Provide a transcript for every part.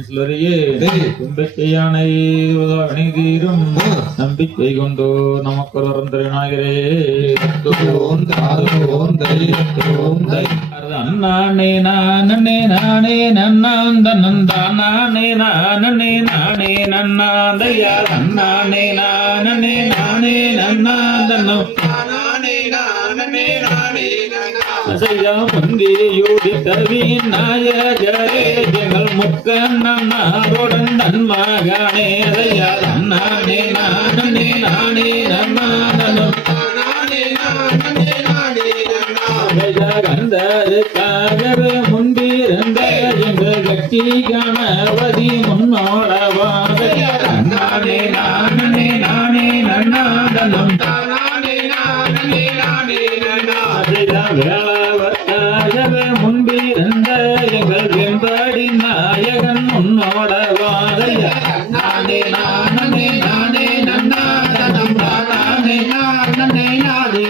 சிலரையே தும்பிக்கையானை தீரும் நம்பிக்கை கொண்டு நமக்கு வரந்த விநாயகரே நானே நானே நானே நன்னாந்த நந்தா நானே நானே நானே நன்னாந்தையா நானே நானே நானே நன்னாந்தனம் அசையா மந்திரியோடி கவி நாயகரே எங்கள் முக்கண்ணனாருடன் நன்மகனே அதையா நானே நானே நானே நன்னாந்தனம் கந்தருக்காகவே முன்பிருந்த எங்கள் கட்சி கணவதி முன்னோடவாக நானே நானே நானே நன்னாதனம் வேளவர்க்காகவே முன்பிருந்த எங்கள் வெம்படி நாயகன் முன்னோடவாக நானே நானே நானே நன்னாதனம் நானே நானே நானே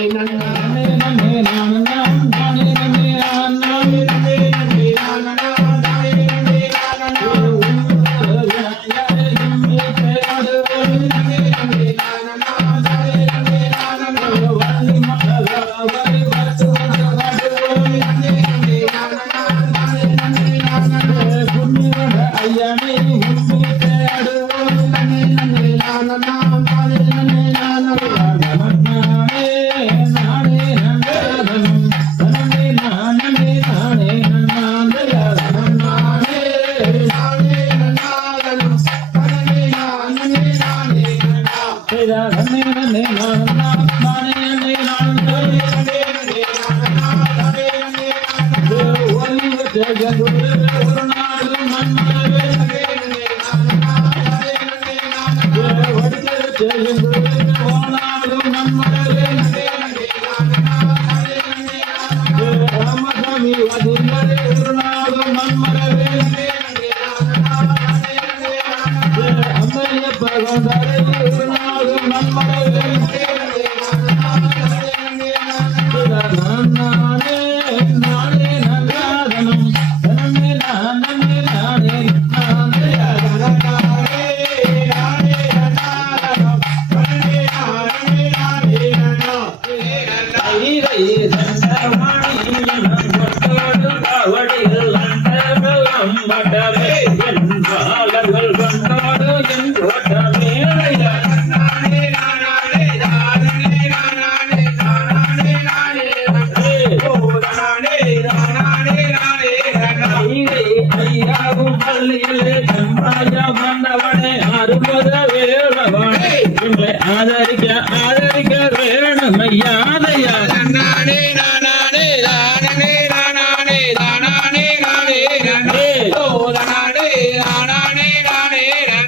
ஆதரிக்க ஆதரிக்க வேணும் ஐயாதையா நானே நானே நானே நானே நானே நானே நானே நானே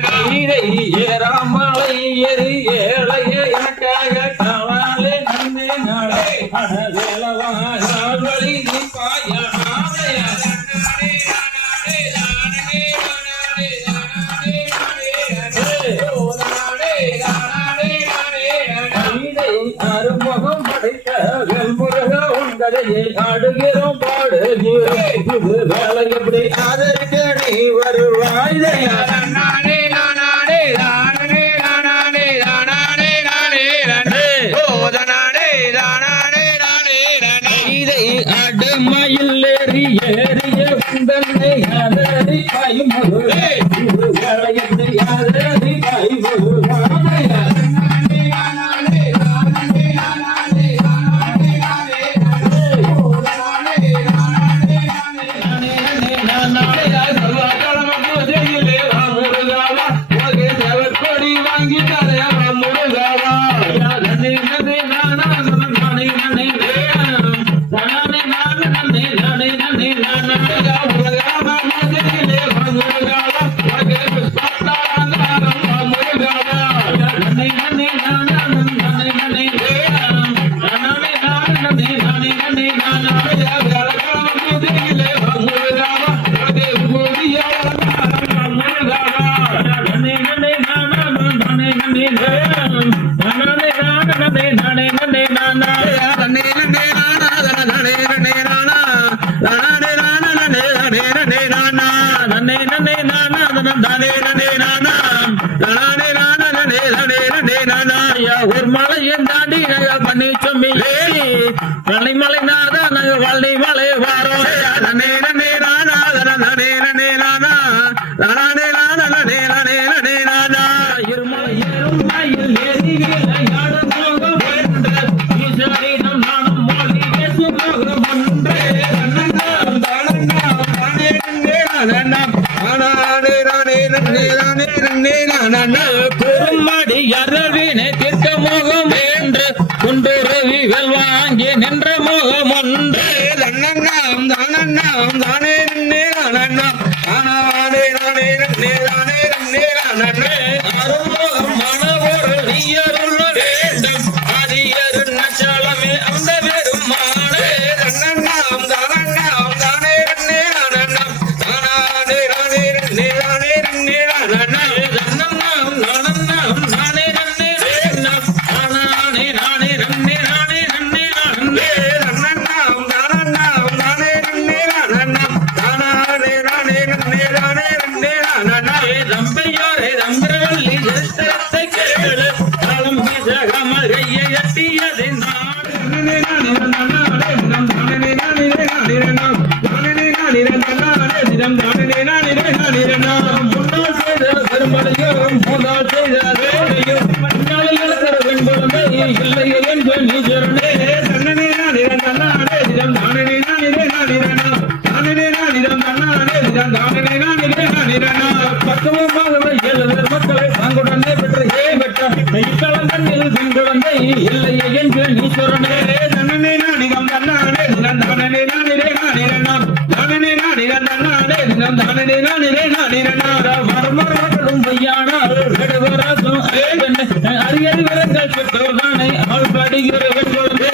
நானே ஏறாமலை ஏறி ஏழைய எனக்காக காவாலே நன்மை நாளே அடவேலவா வழி பாயா அருமுகம் படைத்த வெல்முருக உங்களையே ஆடுகிறோம் பாடுகிறோம் இது வேலை எப்படி ஆதரிக்க நீ வருவாய்தையா நானே நானே நானே நானே நானே நானே நானே நானே நானே இதை அடுமையில் ஏறி ஏறிய உந்தன்னை ஆதரி பாய்முரு இது வேலை எப்படி ஆதரி பாய்முரு நானே நானா ஒரு மலையும் தாண்டி நாங்க பண்ணி சொம்மி மலை மலை நாதா நாங்க வள்ளி மலை வாரோம் நே நே நானா நே நே நானா நானே நானா இருமலை ஏறும் மயில் ஏறி விளையாடும் மோகம் ஒன்று ஈஸ்வரிடம் நானும் மொழி பேசும் மோகம் ஒன்று குறும்படி அரவினை தீர்க்க மோகம் என்று குண்டுறவிகள் வாங்கி நின்ற மோகம் ஒன்று அருமோகம் மனவொரு நீயருள் வேண்டும் ஆதியரு நச்சலமே அந்த வெறும் மானே முன்னால் செய்த பெரும்படையும் முதல் செய்த வேலையும் முன்னாளில் இருக்கிற வெண்புலமை இல்லையே என்று நீச்சரனே பக்குவமாகவே 7 பேர் மக்களை தாங்குடனே பெற்ற பெற்ற இக்களங்கண்ணில் பெண் குழந்தை இல்லையே என்று நீச்சரனே மர்மர்களும் பொய்யானால் அரியறி விரங்கள் பெற்றோர்தானே அவள் படுகிற வெண்பொழுதே